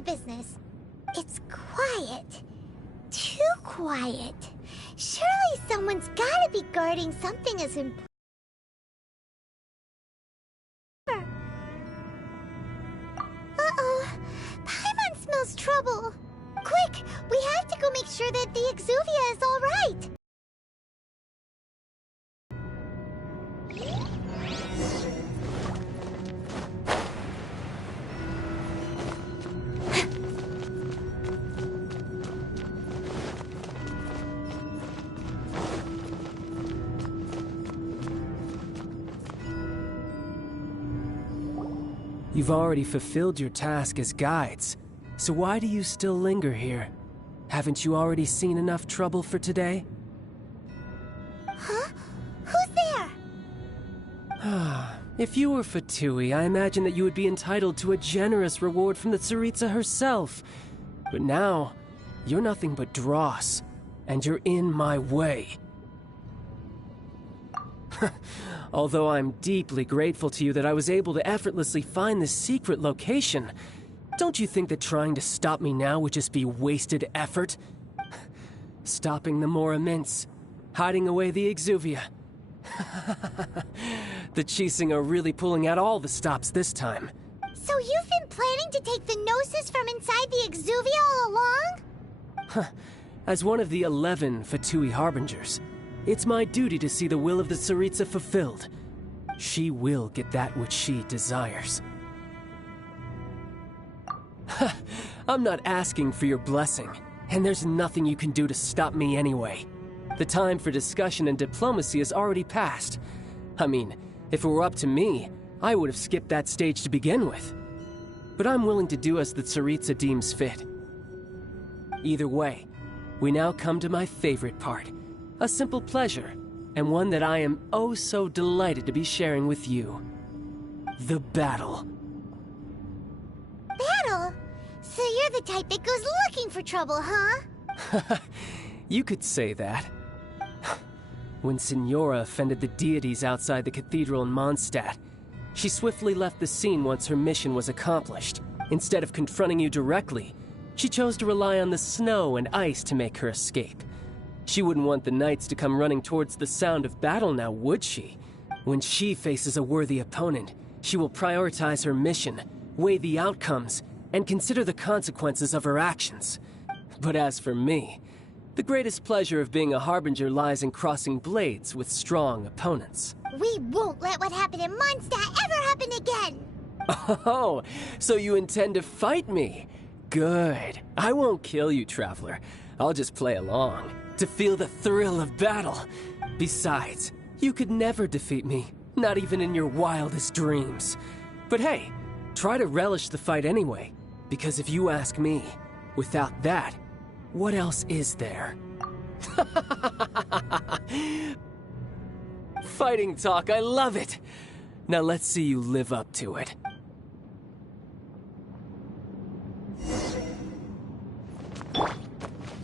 to business. It's quiet. Too quiet. Surely someone's gotta be guarding something as important. Uh-oh. Paimon smells trouble. Quick! We have to go make sure that the Exuvia is all right. You've already fulfilled your task as guides, so why do you still linger here? Haven't you already seen enough trouble for today? Huh? Who's there? If you were Fatui, I imagine that you would be entitled to a generous reward from the Tsaritsa herself. But now, you're nothing but dross, and you're in my way. Although I'm deeply grateful to you that I was able to effortlessly find this secret location, don't you think that trying to stop me now would just be wasted effort? Stopping the Mora Mints, hiding away the Exuvia. The Chising are really pulling out all the stops this time. So you've been planning to take the Gnosis from inside the Exuvia all along? As one of the 11 Fatui Harbingers, it's my duty to see the will of the Tsaritsa fulfilled. She will get that which she desires. I'm not asking for your blessing, and there's nothing you can do to stop me anyway. The time for discussion and diplomacy has already passed. I mean, if it were up to me, I would have skipped that stage to begin with. But I'm willing to do as the Tsaritsa deems fit. Either way, we now come to my favorite part. A simple pleasure, and one that I am oh so delighted to be sharing with you. The battle. Battle? So you're the type that goes looking for trouble, huh? You could say that. When Signora offended the deities outside the cathedral in Mondstadt, she swiftly left the scene once her mission was accomplished. Instead of confronting you directly, she chose to rely on the snow and ice to make her escape. She wouldn't want the knights to come running towards the sound of battle now, would she? When she faces a worthy opponent, she will prioritize her mission, weigh the outcomes, and consider the consequences of her actions. But as for me, the greatest pleasure of being a Harbinger lies in crossing blades with strong opponents. We won't let what happened in Mondstadt ever happen again! Oh, so you intend to fight me? Good. I won't kill you, Traveler. I'll just play along, to feel the thrill of battle. Besides, you could never defeat me, not even in your wildest dreams. But hey, try to relish the fight anyway, because if you ask me, without that, what else is there? Fighting talk, I love it! Now let's see you live up to it.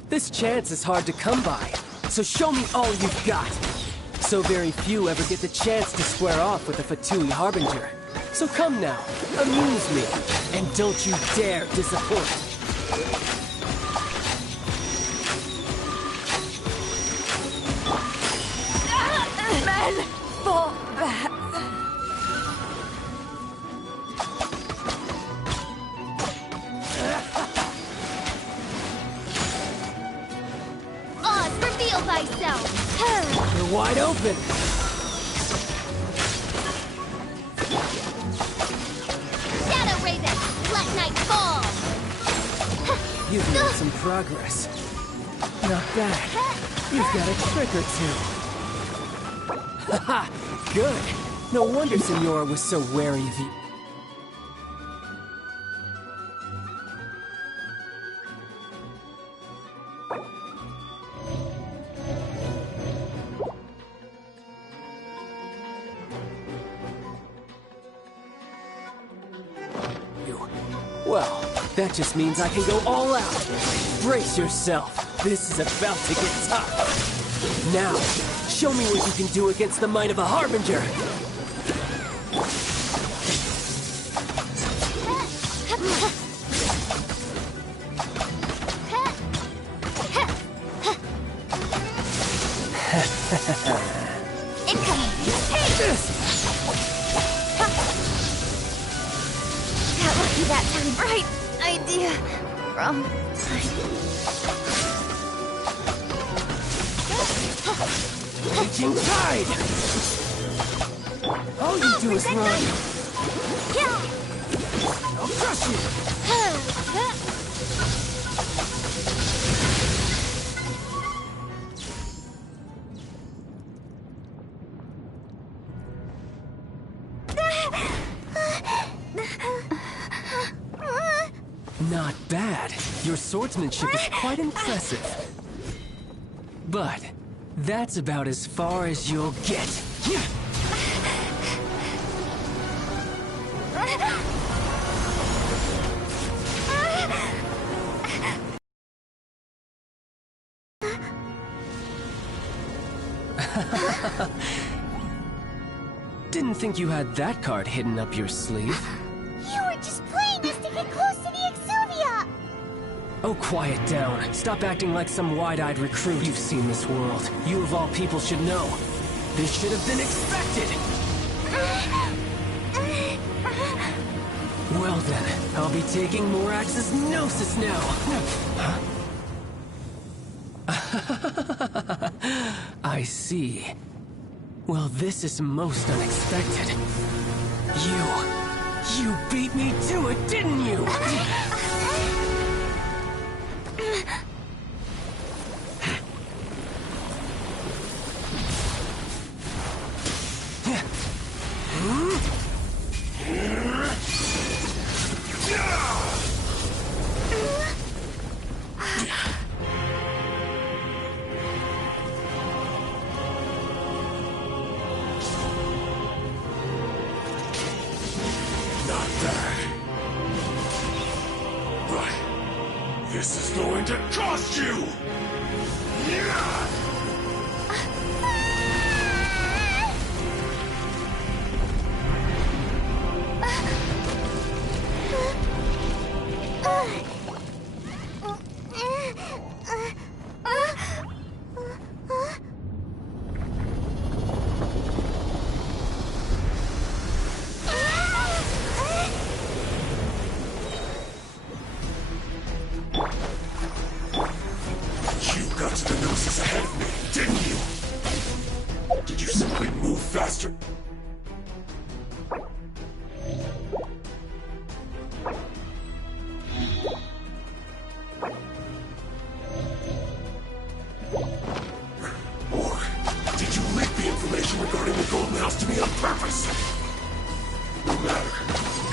This chance is hard to come by, so show me all you've got. So very few ever get the chance to square off with a Fatui Harbinger. So come now, amuse me, and don't you dare disappoint. Men, fall back. Oz, reveal thyself! You're wide open! Shadow Raven, let night fall! You've made some progress. Not bad. You've got a trick or two. Haha, good. No wonder Signora was so wary of you. Well, that just means I can go all out. Brace yourself. This is about to get tough. Now, show me what you can do against the might of a Harbinger. Incoming! Hey! Got lucky that time. Right idea. Wrong time. Raging tide! All you do is run. Yeah. I'll crush you! Not bad. Your swordsmanship is quite impressive. But that's about as far as you'll get. Didn't think you had that card hidden up your sleeve. You were just playing us to get close to the Exuvia! Oh, quiet down. Stop acting like some wide-eyed recruit. You've seen this world. You of all people should know. This should have been expected! Well then, I'll be taking Morax's Gnosis now! I see. Well, this is most unexpected. You beat me to it, didn't you? This is going to cost you! Faster! Or did you leak the information regarding the Golden House to me on purpose? No matter.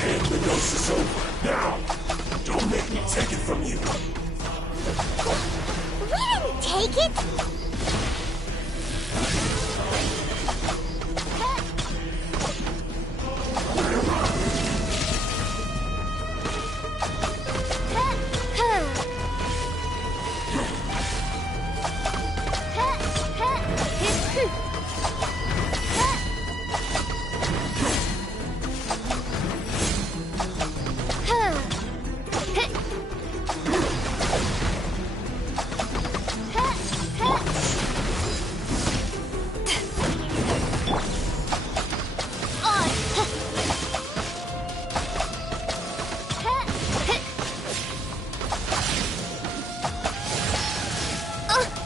Hand the Gnosis over, now! Don't make me take it from you! We didn't take it!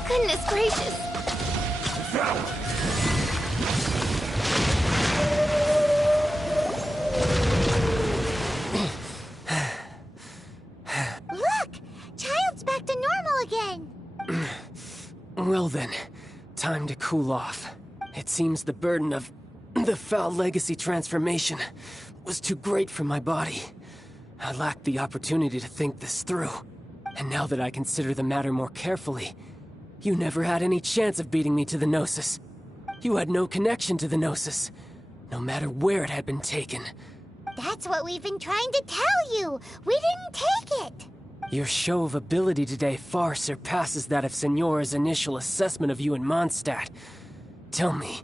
Goodness gracious! Look! Child's back to normal again! Well then, time to cool off. It seems the burden of the foul legacy transformation was too great for my body. I lacked the opportunity to think this through. And now that I consider the matter more carefully, you never had any chance of beating me to the Gnosis. You had no connection to the Gnosis, no matter where it had been taken. That's what we've been trying to tell you! We didn't take it! Your show of ability today far surpasses that of Senora's initial assessment of you in Mondstadt. Tell me,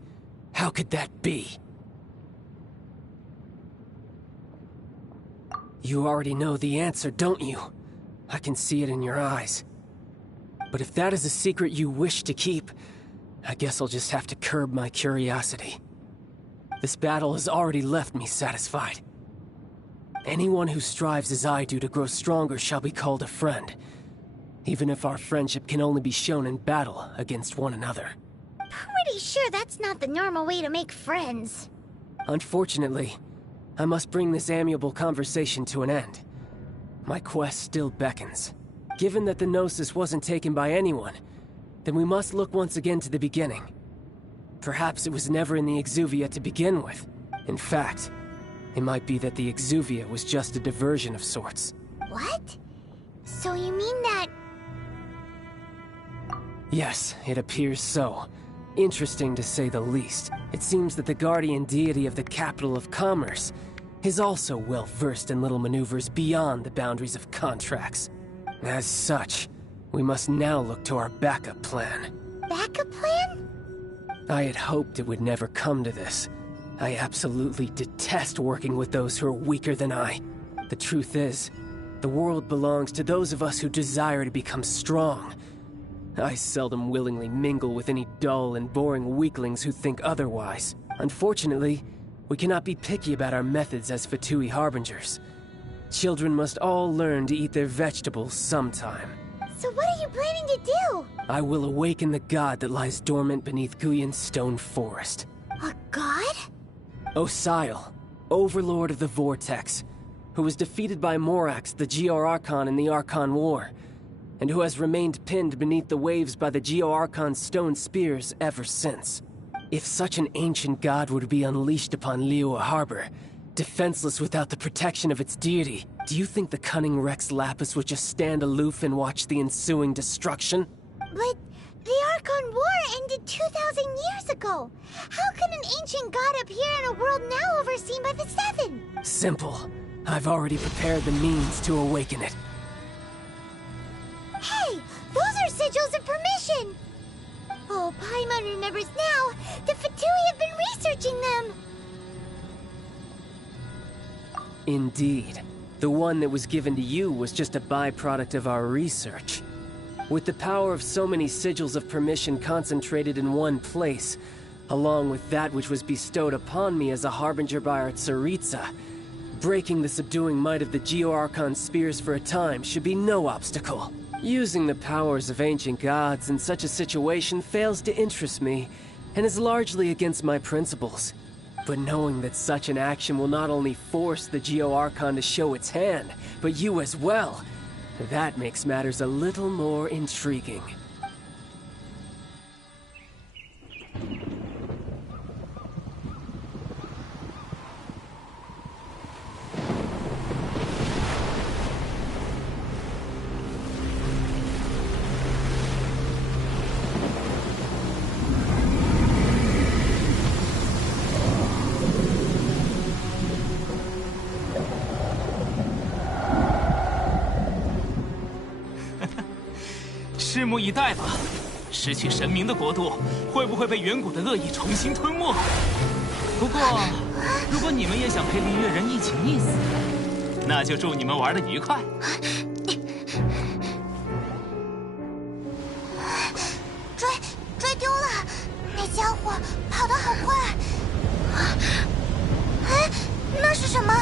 how could that be? You already know the answer, don't you? I can see it in your eyes. But if that is a secret you wish to keep, I guess I'll just have to curb my curiosity. This battle has already left me satisfied. Anyone who strives as I do to grow stronger shall be called a friend, even if our friendship can only be shown in battle against one another. Pretty sure that's not the normal way to make friends. Unfortunately, I must bring this amiable conversation to an end. My quest still beckons. Given that the Gnosis wasn't taken by anyone, then we must look once again to the beginning. Perhaps it was never in the Exuvia to begin with. In fact, it might be that the Exuvia was just a diversion of sorts. What? So you mean that... Yes, it appears so. Interesting to say the least. It seems that the guardian deity of the capital of commerce is also well versed in little maneuvers beyond the boundaries of contracts. As such, we must now look to our backup plan. Backup plan? I had hoped it would never come to this. I absolutely detest working with those who are weaker than I. The truth is, the world belongs to those of us who desire to become strong. I seldom willingly mingle with any dull and boring weaklings who think otherwise. Unfortunately, we cannot be picky about our methods as Fatui Harbingers. Children must all learn to eat their vegetables sometime. So what are you planning to do? I will awaken the god that lies dormant beneath Guyon's stone forest. A god? Osile, overlord of the Vortex, who was defeated by Morax, the Geo-Archon in the Archon War, and who has remained pinned beneath the waves by the Geo-Archon's stone spears ever since. If such an ancient god were to be unleashed upon Liyue Harbor, defenseless without the protection of its deity, do you think the cunning Rex Lapis would just stand aloof and watch the ensuing destruction? But the Archon War ended 2,000 years ago. How can an ancient god appear in a world now overseen by the Seven? Simple. I've already prepared the means to awaken it. Hey, those are sigils of permission! Oh, Paimon remembers now. The Fatui have been researching them. Indeed. The one that was given to you was just a byproduct of our research. With the power of so many sigils of permission concentrated in one place, along with that which was bestowed upon me as a harbinger by our Tsaritsa, breaking the subduing might of the Geo-Archon spears for a time should be no obstacle. Using the powers of ancient gods in such a situation fails to interest me, and is largely against my principles. But knowing that such an action will not only force the Geo-Archon to show its hand, but you as well, that makes matters a little more intriguing.拭目以待吧。失去神明的国度，会不会被远古的恶意重新吞没？不过，如果你们也想陪璃月人一起溺死，那就祝你们玩得愉快。追丢了，那家伙跑得好快。哎，那是什么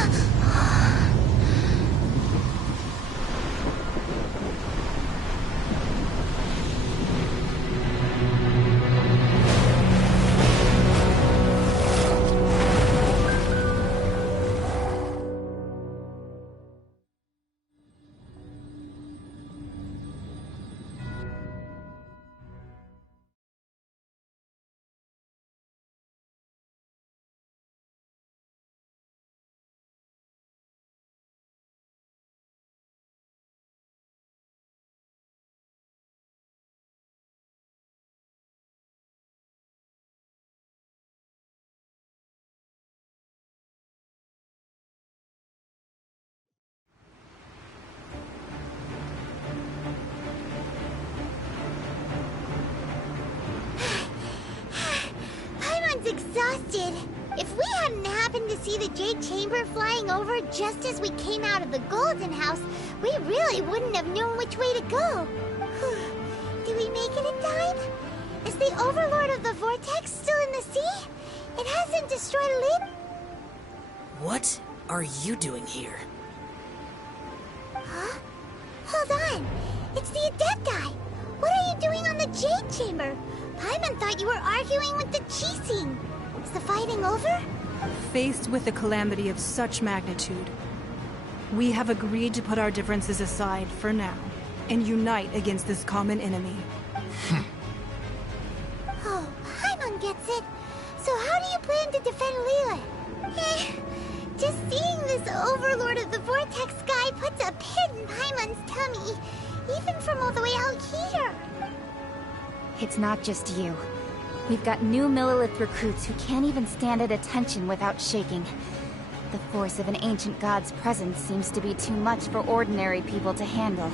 ？Exhausted. If we hadn't happened to see the Jade Chamber flying over just as we came out of the Golden House, we really wouldn't have known which way to go. Did we make it in time? Is the Overlord of the Vortex still in the sea? It hasn't destroyed Lib. What are you doing here? Huh? Hold on. It's the Adepti. What are you doing on the Jade Chamber? Paimon thought you were arguing with the Chising. Is the fighting over? Faced with a calamity of such magnitude, we have agreed to put our differences aside for now and unite against this common enemy. Oh, Paimon gets it. So how do you plan to defend Lila? Just seeing this Overlord of the Vortex guy puts a pit in Paimon's tummy, even from all the way out here. It's not just you. We've got new Millilith recruits who can't even stand at attention without shaking. The force of an ancient god's presence seems to be too much for ordinary people to handle.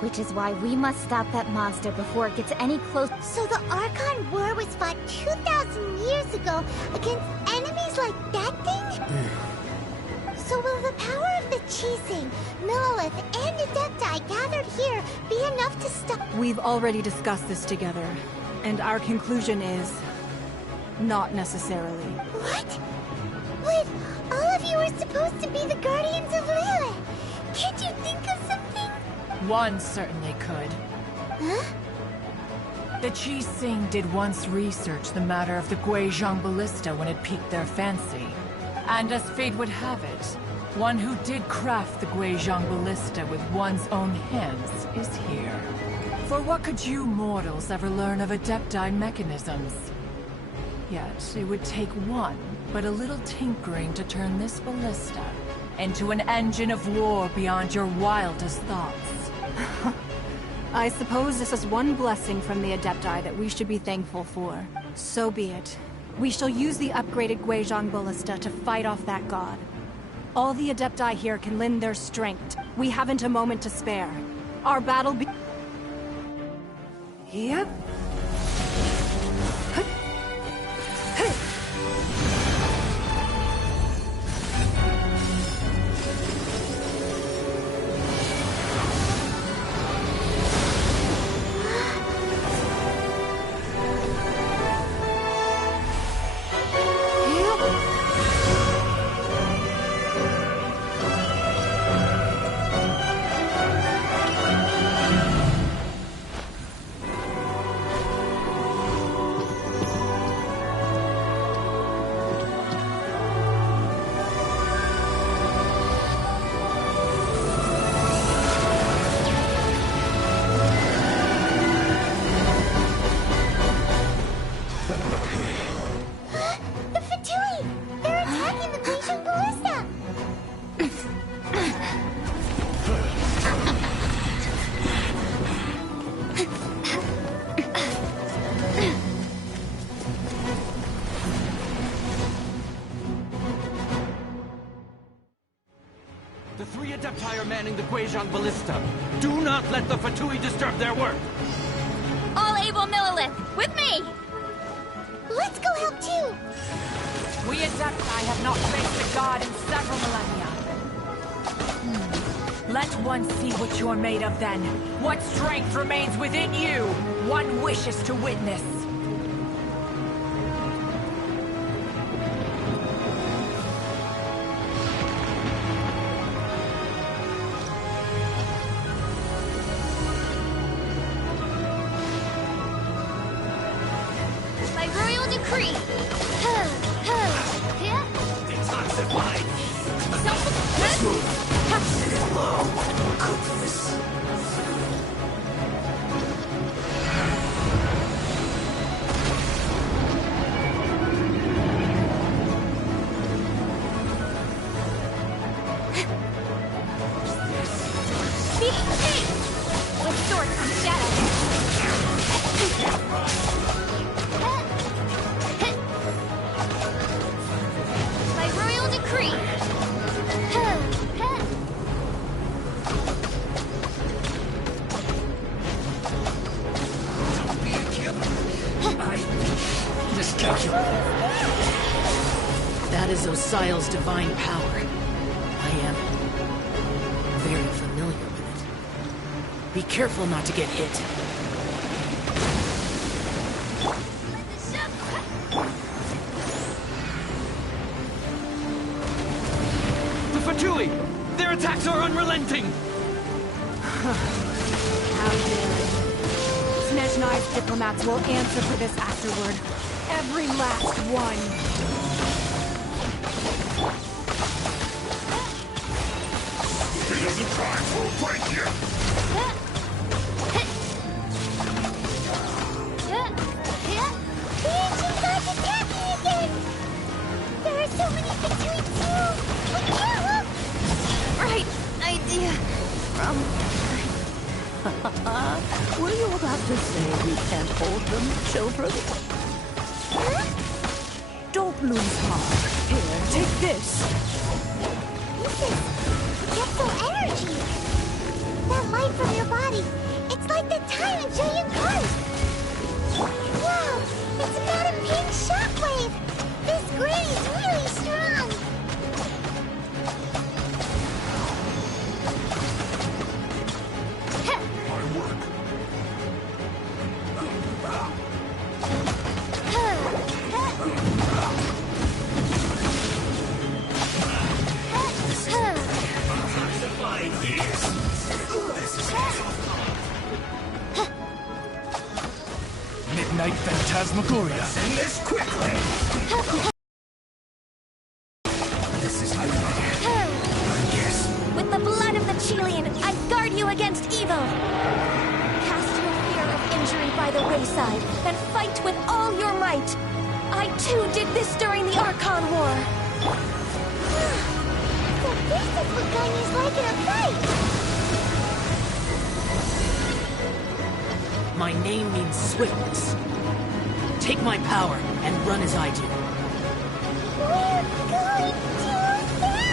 Which is why we must stop that monster before it gets any closer. So the Archon War was fought 2,000 years ago against enemies like that thing? So will the power of the Chising, Millilith, and Adepti gathered here be enough to stop? We've already discussed this together, and our conclusion is... not necessarily. What? But all of you were supposed to be the Guardians of Lila. Can't you think of something? One certainly could. Huh? The Chising did once research the matter of the Guizhong Ballista when it piqued their fancy. And as fate would have it, one who did craft the Guizhong Ballista with one's own hands is here. For what could you mortals ever learn of Adepti mechanisms? Yet, it would take one, but a little tinkering to turn this ballista into an engine of war beyond your wildest thoughts. I suppose this is one blessing from the Adepti that we should be thankful for. So be it. We shall use the upgraded Guizhong Ballista to fight off that god. All the Adepti here can lend their strength. We haven't a moment to spare. Our battle be... Yep. The three Adepti are manning the Guizhong Ballista. Do not let the Fatui disturb their work! All able Millilith, with me! Let's go help too! We Adepti have not faced a god in several millennia. Let one see what you're made of then. What strength remains within you, one wishes to witness. By royal decree! Let's move. Hello. Cook this. Speak Sile's divine power. I am very familiar with it. Be careful not to get hit. The Fatui! Their attacks are unrelenting! How dare it. Snezhnai's diplomats will answer for this afterward. Every last one. He doesn't try for a break here! The ancient gods attacking again! There are so many between too! We can't look! Right idea. Were you about to say we can't hold them, children? Don't lose heart. Here, take this. Get some energy! That light from your body, it's like the time in Julian Christ! Wow, it's about a pink shockwave! This grid is really strong! My work. Midnight Phantasmagoria. Send this quickly! This is good. Yes. With the blood of the Chilean, I guard you against evil. Cast your fear of injury by the wayside, and fight with all your might. I too did this during the Archon War. So this is what Ganya's like in a fight! My name means swiftness. Take my power and run as I do. We're going too fast!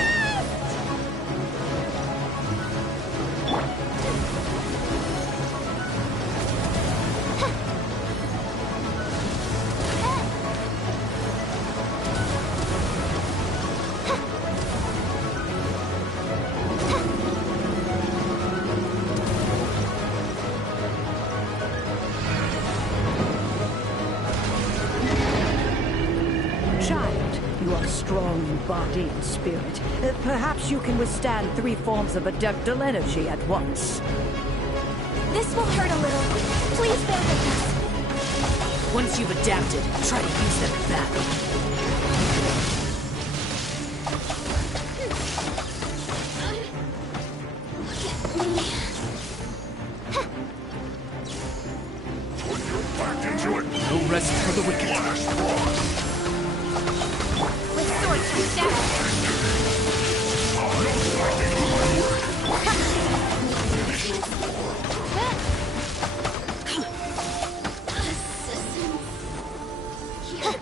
Child, you are strong in body and spirit. Perhaps you can withstand 3 forms of adeptal energy at once. This will hurt a little. Please bear with us. Once you've adapted, try to use them in battle. Put your back into it! No rest for the wicked. With swords to stab.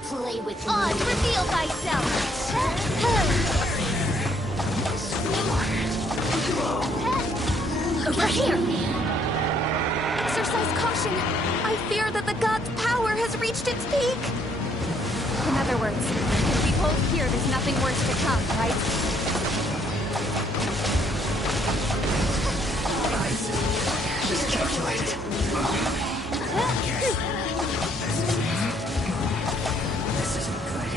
Play with me. On, reveal thyself. Over here. Exercise caution. I fear that the god's power has reached its peak. In other words, if we hold here, there's nothing worse to come, right? Just calculated. This isn't good.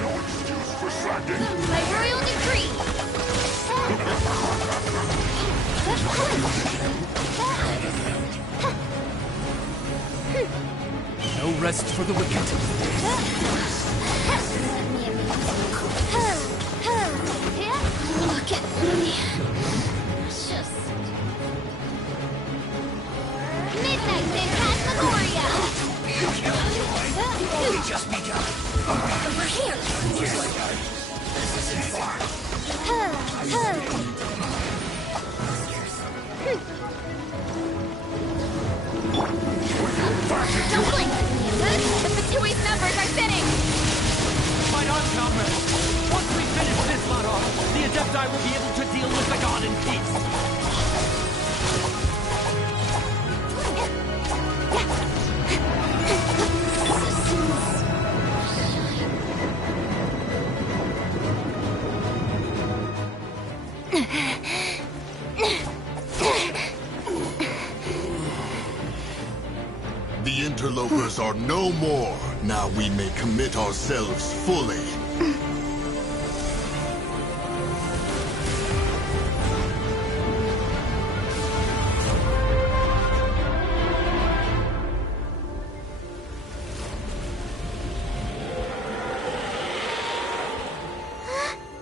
No excuse for slacking. By royal decree. No rest for the wicked. Look at me. Just midnight Phantasmagoria. Only just begun. Over here. This isn't far. Don't blink. The Fatui's numbers are thinning. Fight on, comrade. Once we finish this lot off, the Adepti will be able to deal with the god in peace. The interlopers are no more. Now we may commit ourselves fully.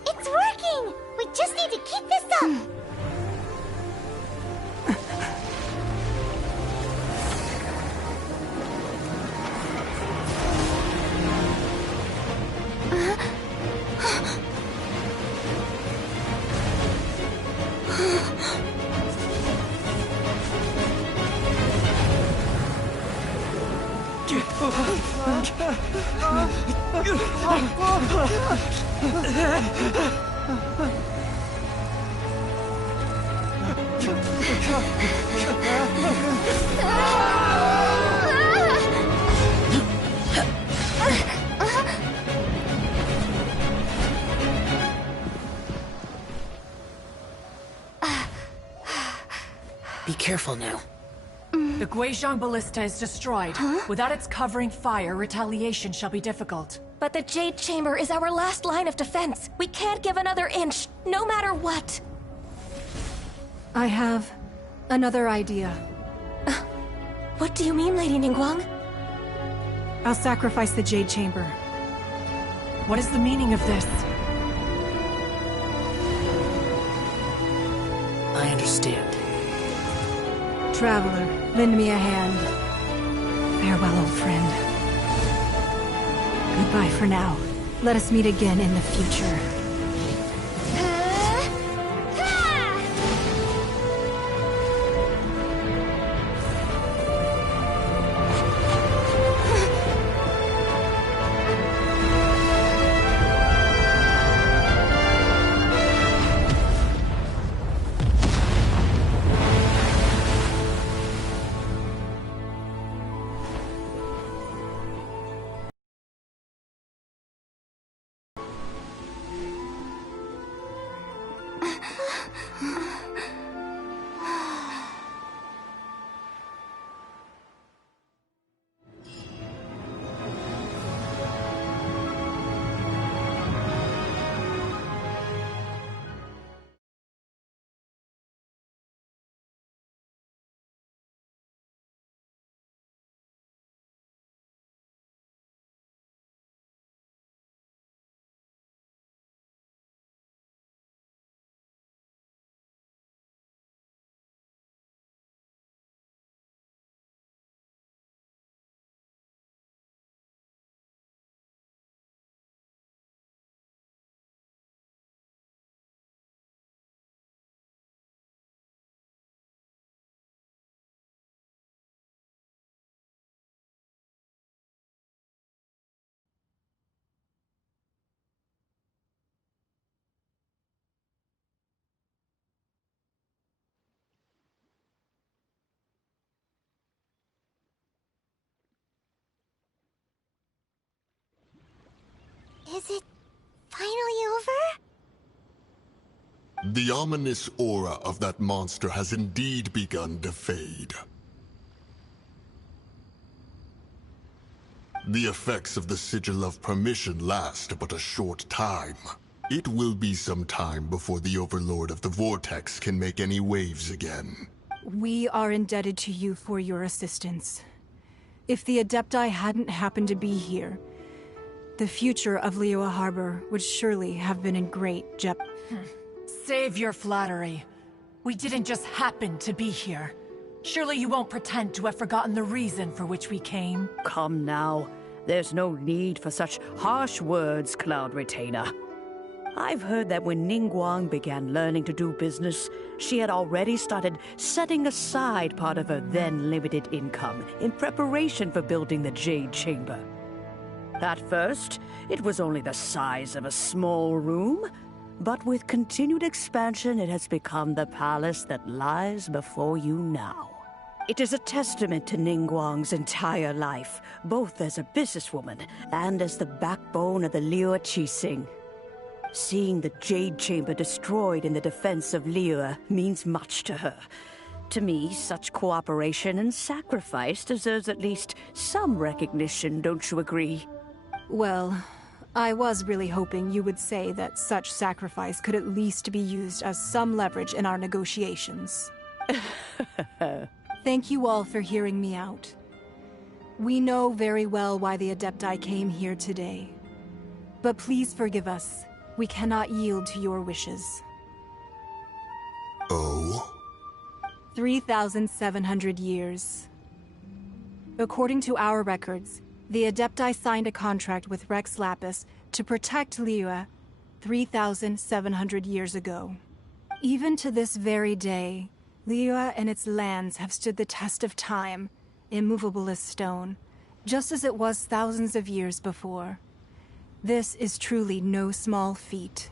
It's working! We just need to keep this up! Be careful now. The Guizhong Ballista is destroyed. Without its covering fire, retaliation shall be difficult. But the Jade Chamber is our last line of defense. We can't give another inch, no matter what. I have another idea. What do you mean, Lady Ningguang? I'll sacrifice the Jade Chamber. What is the meaning of this? I understand. Traveler, lend me a hand. Farewell, old friend. Goodbye for now. Let us meet again in the future. Is it finally over? The ominous aura of that monster has indeed begun to fade. The effects of the Sigil of Permission last but a short time. It will be some time before the Overlord of the Vortex can make any waves again. We are indebted to you for your assistance. If the Adepti hadn't happened to be here, the future of Liyue Harbor would surely have been in great jeopardy. Save your flattery. We didn't just happen to be here. Surely you won't pretend to have forgotten the reason for which we came? Come now. There's no need for such harsh words, Cloud Retainer. I've heard that when Ningguang began learning to do business, she had already started setting aside part of her then limited income in preparation for building the Jade Chamber. At first, it was only the size of a small room, but with continued expansion, it has become the palace that lies before you now. It is a testament to Ningguang's entire life, both as a businesswoman and as the backbone of the Liyue Qixing. Seeing the Jade Chamber destroyed in the defense of Liyue means much to her. To me, such cooperation and sacrifice deserves at least some recognition, don't you agree? Well, I was really hoping you would say that such sacrifice could at least be used as some leverage in our negotiations. Thank you all for hearing me out. We know very well why the Adepti came here today. But please forgive us. We cannot yield to your wishes. Oh? 3,700 years. According to our records, the Adepti signed a contract with Rex Lapis to protect Liyue 3,700 years ago. Even to this very day, Liyue and its lands have stood the test of time, immovable as stone, just as it was thousands of years before. This is truly no small feat.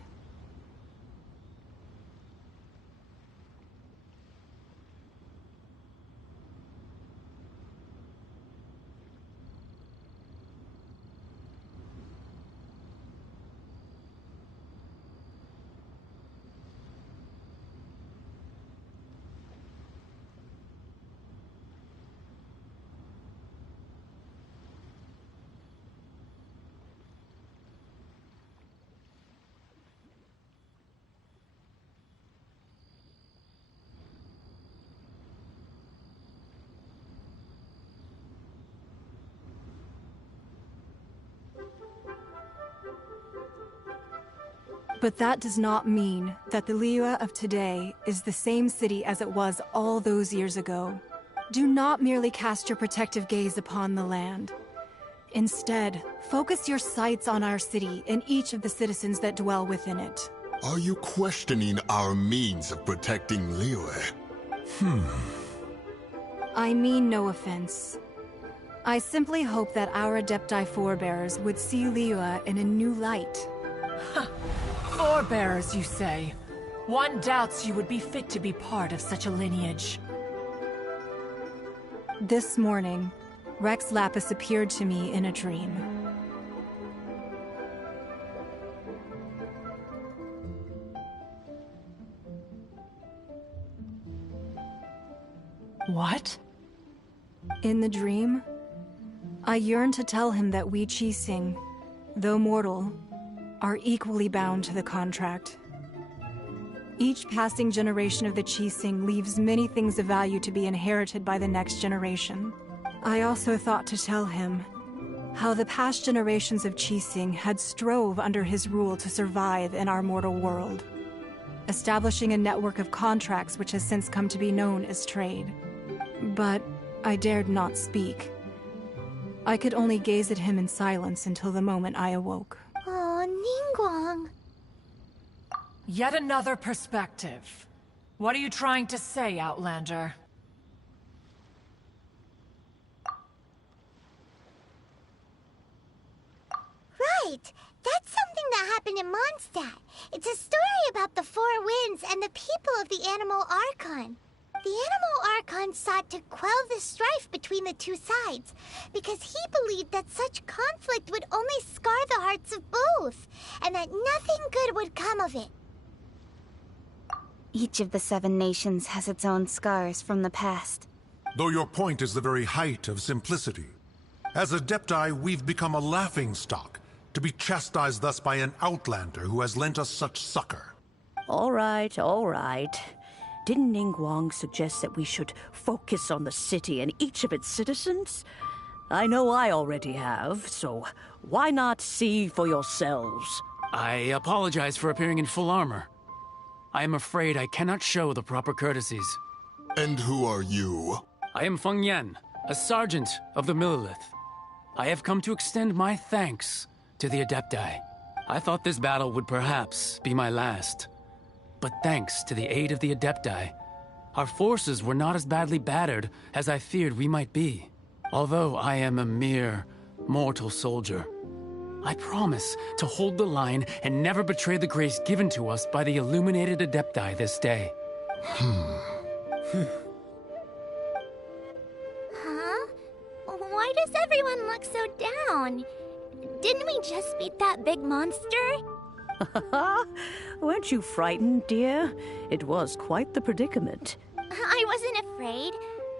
But that does not mean that the Liyue of today is the same city as it was all those years ago. Do not merely cast your protective gaze upon the land. Instead, focus your sights on our city and each of the citizens that dwell within it. Are you questioning our means of protecting Liyue? I mean no offense. I simply hope that our Adepti forebears would see Liyue in a new light. Forebearers, you say? One doubts you would be fit to be part of such a lineage. This morning, Rex Lapis appeared to me in a dream. What? In the dream, I yearned to tell him that we Qixing, though mortal, are equally bound to the contract. Each passing generation of the Qixing leaves many things of value to be inherited by the next generation. I also thought to tell him how the past generations of Qixing had strove under his rule to survive in our mortal world, establishing a network of contracts which has since come to be known as trade. But I dared not speak. I could only gaze at him in silence until the moment I awoke. Oh, Ningguang. Yet another perspective. What are you trying to say, Outlander? Right! That's something that happened in Mondstadt. It's a story about the Four Winds and the people of the Animal Archon. The Animal Archon sought to quell the strife between the two sides, because he believed that such conflict would only scar the hearts of both, and that nothing good would come of it. Each of the 7 nations has its own scars from the past. Though your point is the very height of simplicity. As Adepti, we've become a laughingstock, to be chastised thus by an outlander who has lent us such succor. All right, all right. Didn't Ningguang suggest that we should focus on the city and each of its citizens? I know I already have, so why not see for yourselves? I apologize for appearing in full armor. I am afraid I cannot show the proper courtesies. And who are you? I am Feng Yan, a sergeant of the Millelith. I have come to extend my thanks to the Adepti. I thought this battle would perhaps be my last. But thanks to the aid of the Adepti, our forces were not as badly battered as I feared we might be. Although I am a mere mortal soldier, I promise to hold the line and never betray the grace given to us by the illuminated Adepti this day. Huh? Why does everyone look so down? Didn't we just beat that big monster? Weren't you frightened, dear? It was quite the predicament. I wasn't afraid.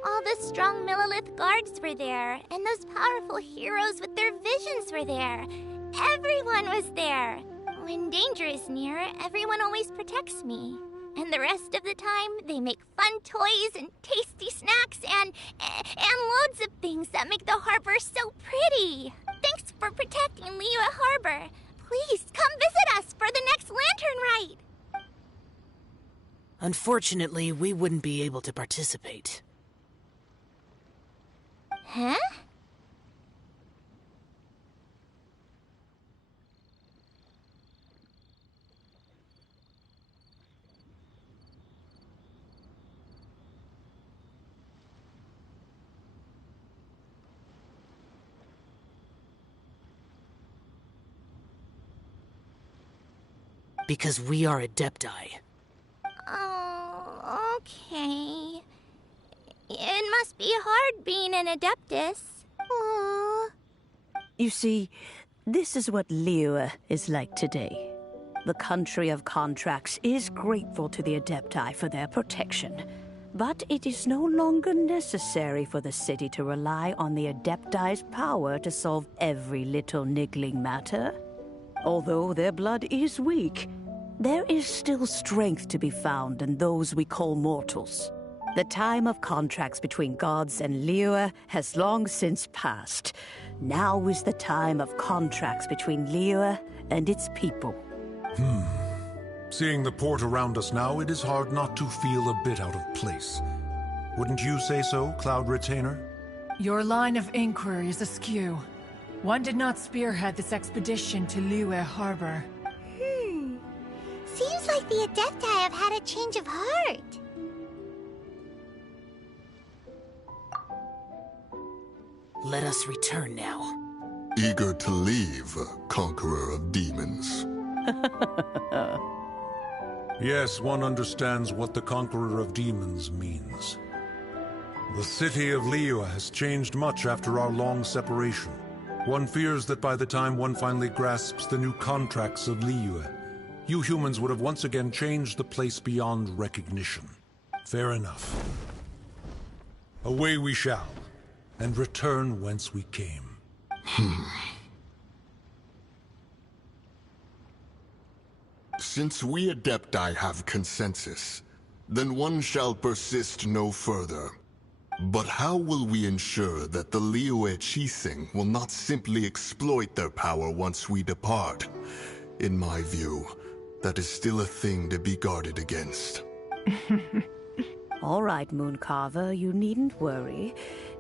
All the strong Millelith guards were there, and those powerful heroes with their visions were there. Everyone was there. When danger is near, everyone always protects me. And the rest of the time, they make fun toys and tasty snacks and loads of things that make the harbor so pretty. Thanks for protecting Liyue Harbor. Please come visit us for the next lantern ride. Unfortunately, we wouldn't be able to participate. Huh? Because we are Adepti. Oh, okay. It must be hard being an Adeptus. Aww. You see, this is what Liyue is like today. The country of contracts is grateful to the Adepti for their protection. But it is no longer necessary for the city to rely on the Adepti's power to solve every little niggling matter. Although their blood is weak, there is still strength to be found in those we call mortals. The time of contracts between gods and Liyue has long since passed. Now is the time of contracts between Liyue and its people. Seeing the port around us now, it is hard not to feel a bit out of place. Wouldn't you say so, Cloud Retainer? Your line of inquiry is askew. One did not spearhead this expedition to Liyue Harbor. Seems like the Adepti have had a change of heart. Let us return now. Eager to leave, Conqueror of Demons. Yes, one understands what the Conqueror of Demons means. The city of Liyue has changed much after our long separation. One fears that by the time one finally grasps the new contracts of Liyue, you humans would have once again changed the place beyond recognition. Fair enough. Away we shall, and return whence we came. Since we Adepti have consensus, then one shall persist no further. But how will we ensure that the Liyue Qixing will not simply exploit their power once we depart? In my view, that is still a thing to be guarded against. All right, Mooncarver, you needn't worry.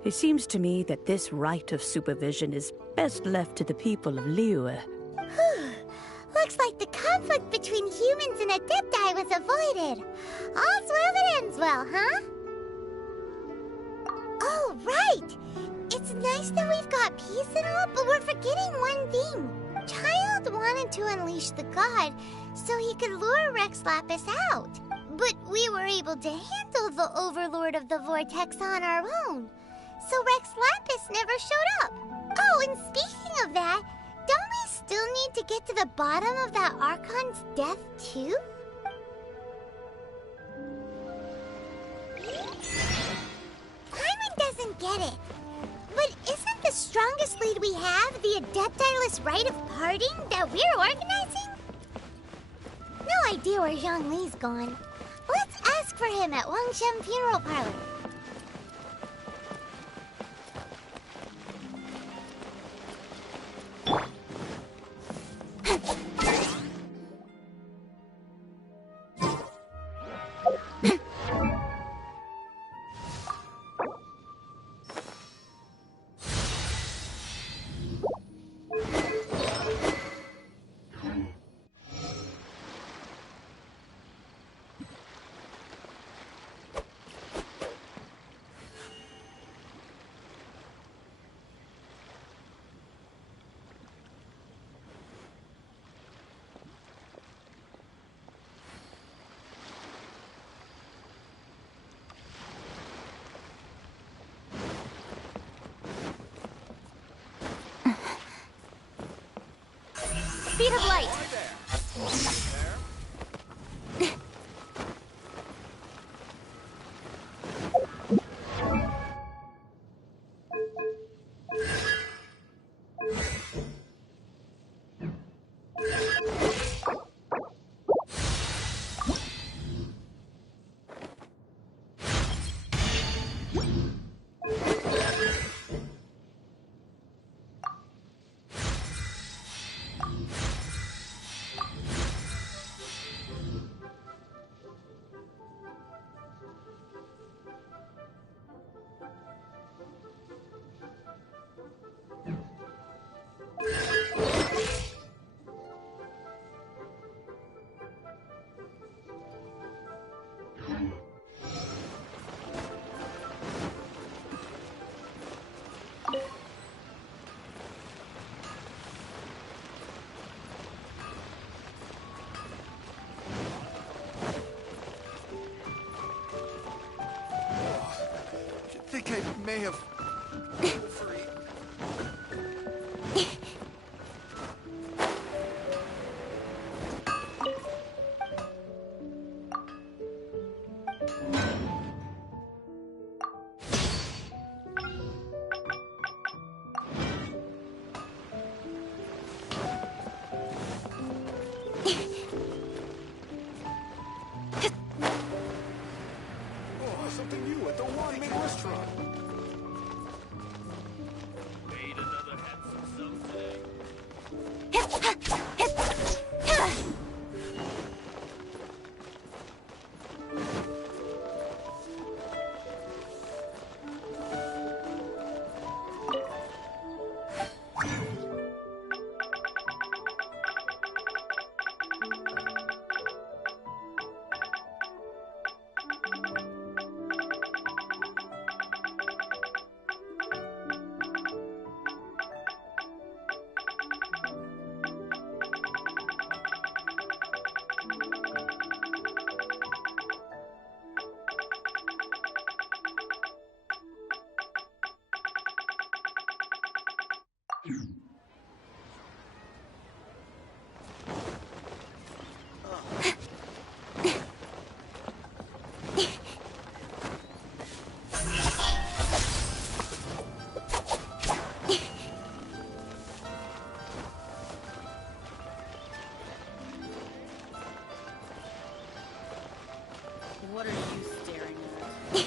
It seems to me that this right of supervision is best left to the people of Liyue. Looks like the conflict between humans and Adepti was avoided. All's well that ends well, huh? Oh, right! It's nice that we've got peace and all, but we're forgetting one thing. Child wanted to unleash the god so he could lure Rex Lapis out. But we were able to handle the Overlord of the Vortex on our own. So Rex Lapis never showed up. Oh, and speaking of that, don't we still need to get to the bottom of that Archon's death, too? Paimon doesn't get it. But isn't the strongest lead we have the Adepti-less rite of parting that we're organizing? No idea where Zhongli's gone. Let's ask for him at Wangshem Funeral Parlor. Speed of light. may have... something new at the One Ming restaurant. Made another handsome sum today. What are you staring at?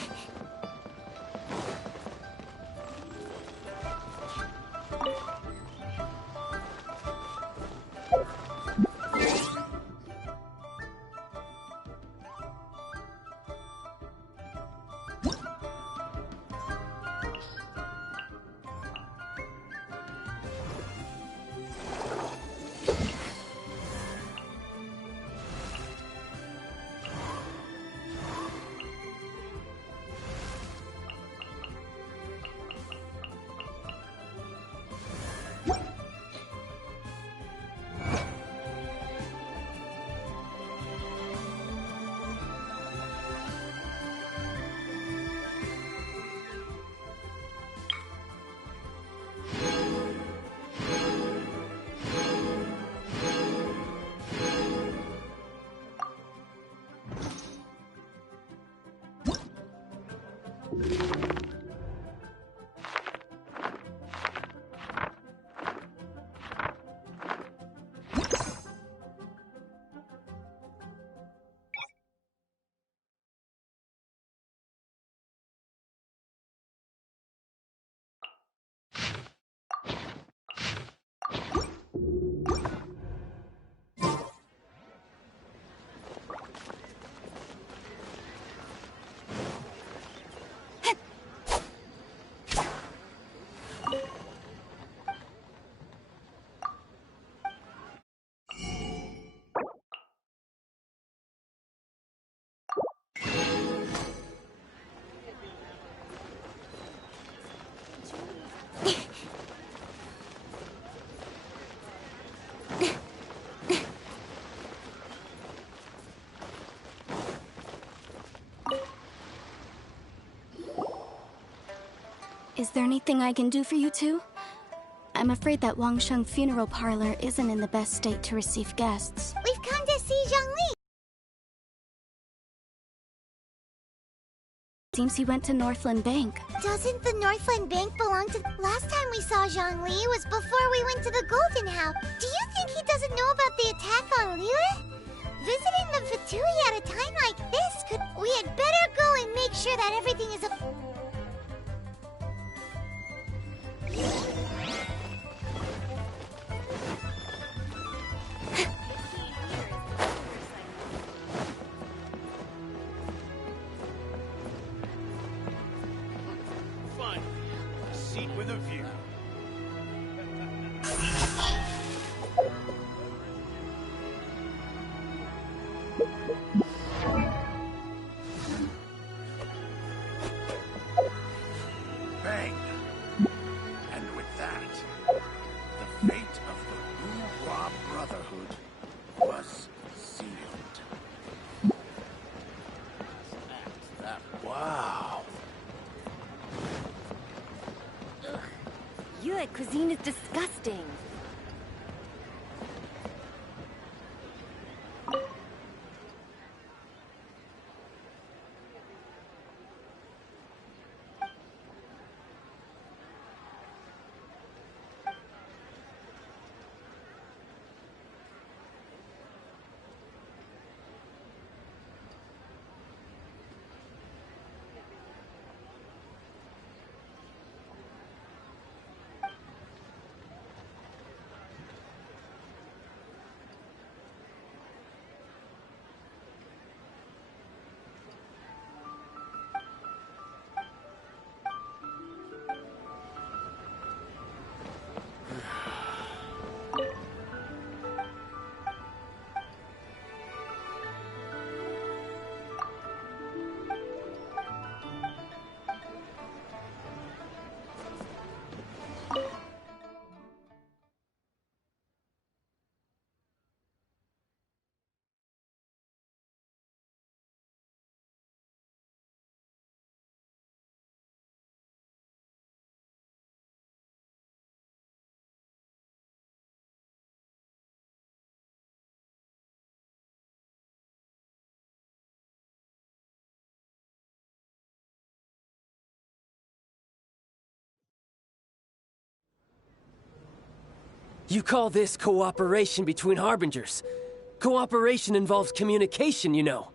Is there anything I can do for you two? I'm afraid that Wangsheng funeral parlor isn't in the best state to receive guests. We've come to see Zhongli. Seems he went to Northland Bank. Doesn't the Northland Bank belong to... Last time we saw Zhongli was before we went to the Golden House. Do you think he doesn't know about the attack on Liyue? Visiting the Fatui at a time like this could... We had better go and make sure that everything is a... Fine. A seat with a view. Bang! And with that, the fate of the Wu Brotherhood was sealed. Wow. cuisine is disgusting. You call this cooperation between Harbingers? Cooperation involves communication, you know.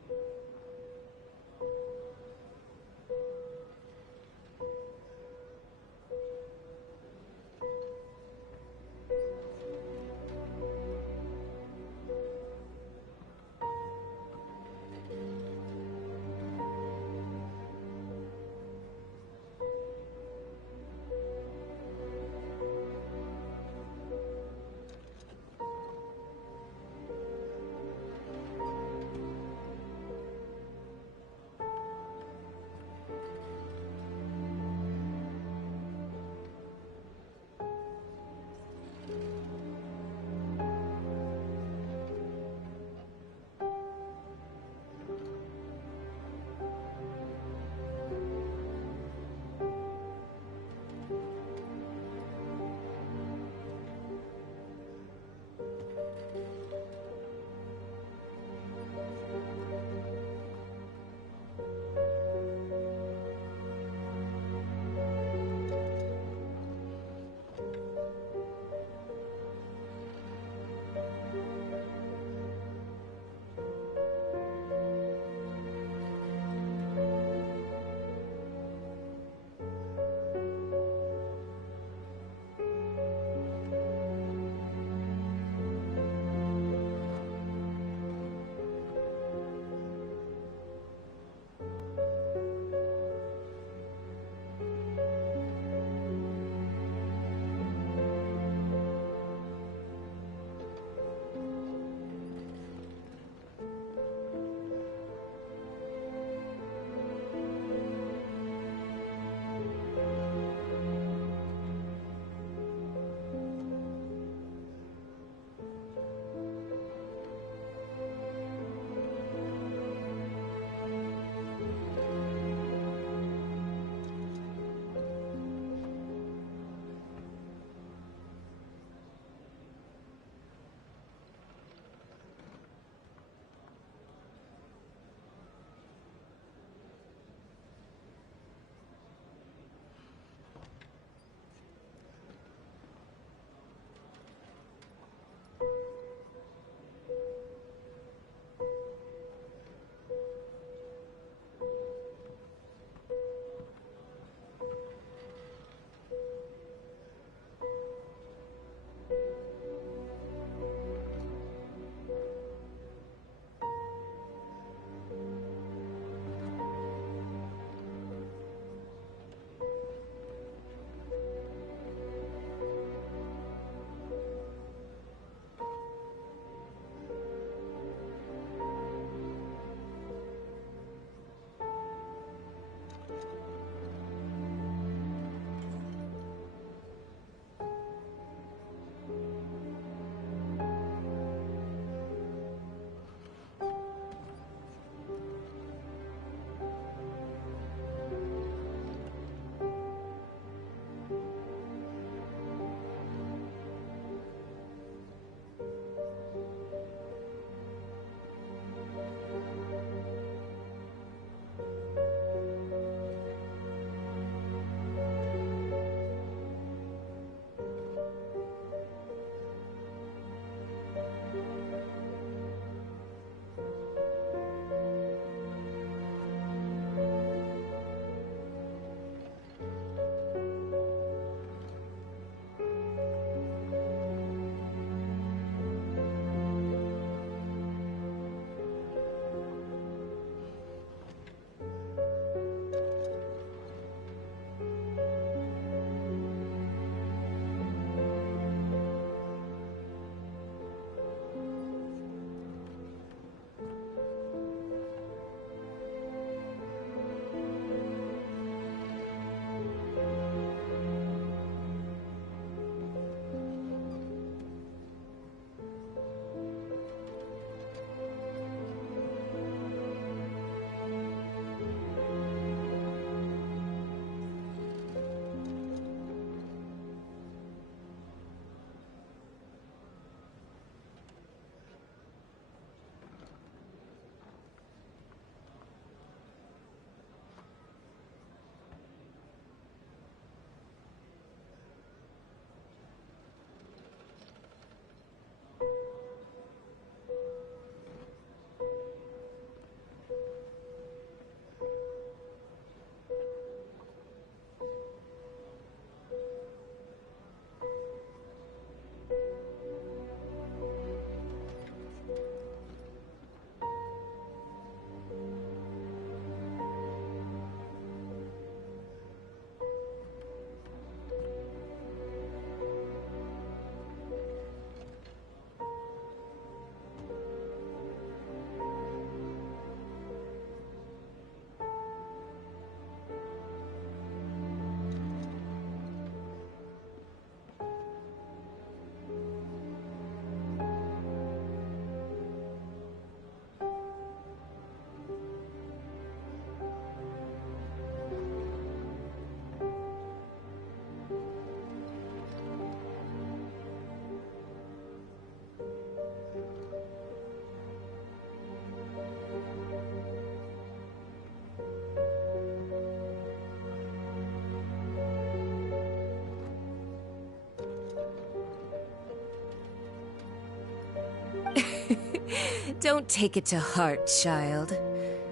Don't take it to heart, child.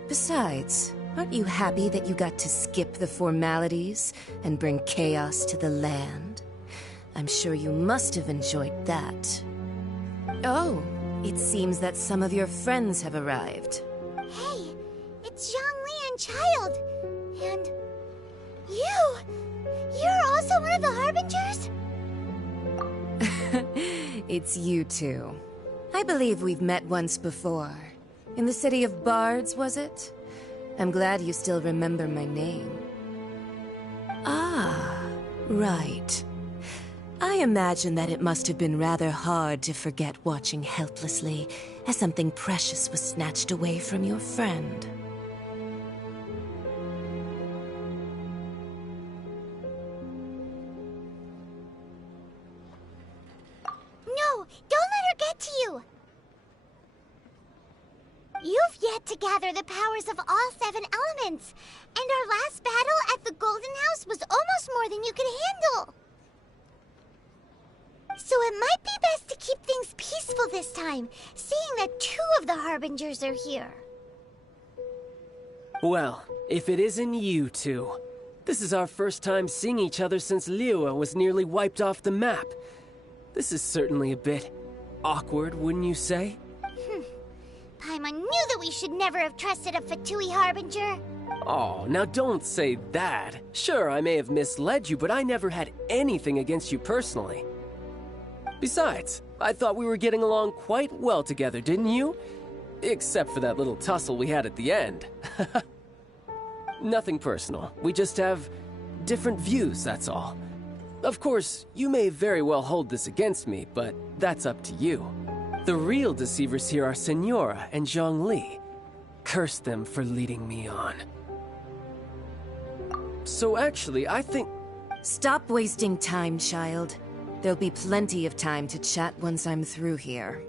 Besides, aren't you happy that you got to skip the formalities and bring chaos to the land? I'm sure you must have enjoyed that. Oh, it seems that some of your friends have arrived. Hey, it's Zhongli and Child. And you! You're also one of the Harbingers? It's you two. I believe we've met once before. In the city of Bards, was it? I'm glad you still remember my name. Ah, right. I imagine that it must have been rather hard to forget watching helplessly as something precious was snatched away from your friend. No, don't let her get to you! You've yet to gather the powers of all 7 elements, and our last battle at the Golden House was almost more than you could handle. So it might be best to keep things peaceful this time, seeing that 2 of the Harbingers are here. Well, if it isn't you two. This is our first time seeing each other since Liyue was nearly wiped off the map. This is certainly a bit awkward, wouldn't you say? Paimon knew that we should never have trusted a Fatui Harbinger. Oh, now don't say that. Sure, I may have misled you, but I never had anything against you personally. Besides, I thought we were getting along quite well together, didn't you? Except for that little tussle we had at the end. Nothing personal. We just have different views, that's all. Of course, you may very well hold this against me, but that's up to you. The real deceivers here are Senora and Zhongli. Curse them for leading me on. So actually, I think... Stop wasting time, child. There'll be plenty of time to chat once I'm through here.